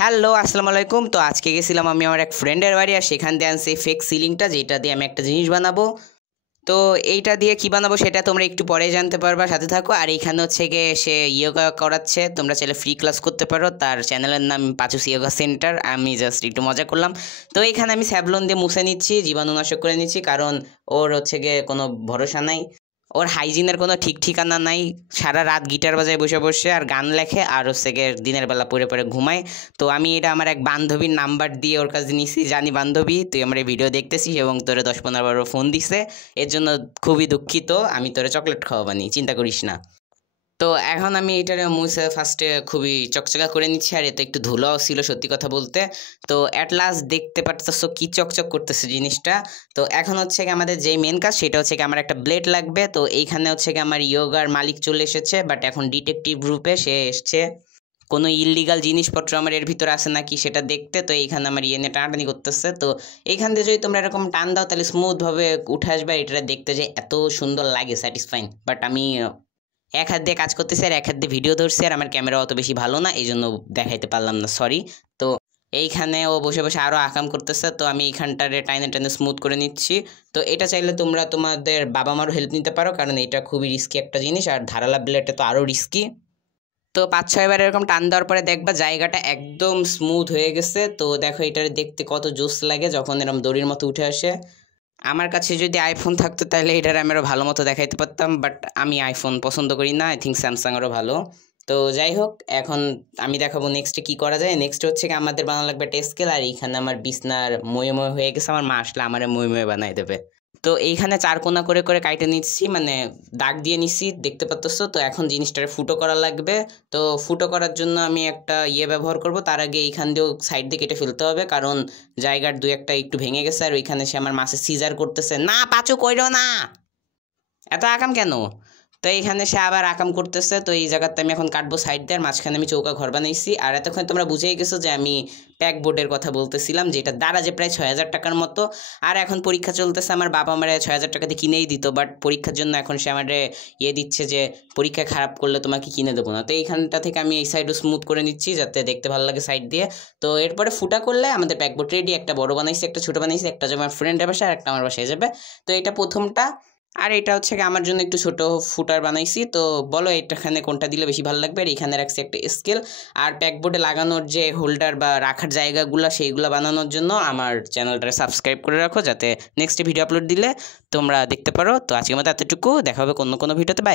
Hello, আসসালামু আলাইকুম। তো আজকে গেছিলাম আমি আমার এক ফ্রেন্ডের বাড়ি, আর সেখান দিয়ে আনছি ফেক সিলিংটা, যেটা দিয়ে আমি একটা জিনিস বানাবো। তো এইটা দিয়ে কি বানাবো সেটা তোমরা একটু পরে জানতে পারবা, সাথে থাকো। আর এইখানে হচ্ছে গিয়ে সে ইয়োগা করাচ্ছে, তোমরা চাইলে ফ্রি ক্লাস করতে পারো। তার চ্যানেলের নাম পাচুস ইয়োগা সেন্টার। আমি জাস্ট একটু মজা করলাম। তো এইখানে আমি স্যাভলন দিয়ে মুছে নিচ্ছি, জীবাণুনাশক করে নিচ্ছি, কারণ ওর হচ্ছে গিয়ে কোনো ভরসা নাই, ওর হাইজিনের কোনো ঠিক ঠিকানা নাই। সারা রাত গিটার বাজায় বসে বসে আর গান লেখে, আর হচ্ছে গিয়ে দিনের বেলা পড়ে পড়ে ঘুমায়। তো আমি এটা আমার এক বান্ধবীর নাম্বার দিয়ে ওর কাছে নিছি। জানি বান্ধবী, তুই আমার এই ভিডিও দেখতেছিস এবং তোরে 10-15 বার ফোন দিছে, এর জন্য খুবই দুঃখিত। আমি তোরে চকলেট খাওয়াবানি, চিন্তা করিস না। তো এখন আমি এটারে মুছে ফার্স্টে খুবই চকচকা করে নিচ্ছি, আর এতে একটু ধুলাও ছিল সত্যি কথা বলতে। তো অ্যাট লাস্ট দেখতে পারতেছো কি চকচক করতেছে জিনিসটা। তো এখন হচ্ছে কি আমাদের যেই মেন কাজ সেটা হচ্ছে কি আমার একটা ব্লেড লাগবে। তো এইখানে হচ্ছে কি আমার ইয়োগার মালিক চলে এসেছে, বাট এখন ডিটেকটিভ রূপে সে এসছে কোনো ইললিগাল জিনিসপত্র আমার এর ভিতরে আছে নাকি সেটা দেখতে। তো এইখানে আমার ইয়ে নিয়ে টানাটানি করতেছে। তো এইখান দিয়ে যদি তোমরা এরকম টান দাও তাহলে স্মুথভাবে উঠে আসবে। এটা দেখতে যে এত সুন্দর লাগে, স্যাটিসফাইং। বাট আমি এক হাত দিয়ে কাজ করতেছি আর এক হাত দিয়ে ভিডিও ধরছি, আর আমার ক্যামেরা অত বেশি ভালো না, এই জন্য দেখাইতে পারলাম না, সরি। তো এইখানে ও বসে বসে আরও আকাম করতেছে, তো আমি এইখানটারে টাইনে টাইনে স্মুথ করে নিচ্ছি। তো এটা চাইলে তোমরা তোমাদের বাবা মারও হেল্প নিতে পারো, কারণ এটা খুবই রিস্কি একটা জিনিস, আর ধারালা ব্লেডটা তো আরও রিস্কি। তো 5-6 বার এরকম টান দেওয়ার পরে দেখবা জায়গাটা একদম স্মুথ হয়ে গেছে। তো দেখো এটার দেখতে কত জোস লাগে যখন এরকম দড়ির মতো উঠে আসে। আমার কাছে যদি আইফোন থাকতো তাহলে এটার আমি আরও ভালো মতো দেখাইতে পারতাম, বাট আমি আইফোন পছন্দ করি না। আই থিঙ্ক স্যামসাংয়েরও ভালো। তো যাই হোক, এখন আমি দেখাবো নেক্সটে কী করা যায়। নেক্সট হচ্ছে কি আমাদের বানানো লাগবে একটা স্কেল, আর এইখানে আমার বিছনার ময়ে ময়ে হয়ে গেছে, আমার মা আসলে আমার ময়ে ময়ে বানাই দেবে। তো এইখানে 4 কোনা করে করে কাইটে নিচ্ছি, মানে দাগ দিয়ে নিচ্ছি, দেখতে পাচ্ছ। তো এখন জিনিসটারে ফুটো করা লাগবে। তো ফুটো করার জন্য আমি একটা ইয়ে ব্যবহার করব। তার আগে এইখান দিয়েও সাইড দিয়ে কেটে ফেলতে হবে, কারণ জায়গার 2-1টা একটু ভেঙে গেছে, আর ওইখানে সে আমার মাছে সিজার করতেছে। না পাচু, কইরো না, এত আকাম কেন? তো এইখানে সে আবার আকাম করতেছে। তো এই জায়গাতে আমি এখন কাটবো সাইড দিয়ে, আর মাঝখানে আমি চৌকা ঘর বানাইছি। আর এতক্ষণ তোমরা বুঝেই গেছো যে আমি প্যাক বোর্ডের কথা বলতেছিলাম, যেটা দ্বারা যে প্রায় 6,000 টাকার মতো। আর এখন পরীক্ষা চলতেছে, আমার বাবা আমার 6,000 টাকা দিয়ে কিনেই দিত, বাট পরীক্ষার জন্য এখন সে আমার ইয়ে দিচ্ছে যে পরীক্ষায় খারাপ করলে তোমাকে কিনে দেবো না। তো এইখানটা থেকে আমি এই সাইডও স্মুথ করে নিচ্ছি যাতে দেখতে ভালো লাগে সাইড দিয়ে। তো এরপরে ফুটা করলে আমাদের প্যাক বোর্ড রেডি। একটা বড় বানাইছি, একটা ছোটো বানাইছি, একটা যে আমার ফ্রেন্ডের বাসায় আর একটা আমার বাসায় যাবে। তো এটা প্রথমটা, আর এটা হচ্ছে কি আমার জন্য একটু ছোট ফুটার বানাইছি। তো বলো এখানে কোনটা দিলে বেশি ভালো লাগবে। আর এখানে রাখছি একটা স্কেল, আর প্যাকবোর্ডে লাগানোর যে হোল্ডার বা রাখার জায়গাগুলো সেইগুলো বানানোর জন্য আমার চ্যানেলটা সাবস্ক্রাইব করে রাখো, যাতে নেক্সট ভিডিও আপলোড দিলে তোমরা দেখতে পারো। তো আজকের মতো এতটুকু, দেখা হবে কোনো ভিডিওতে। বাই।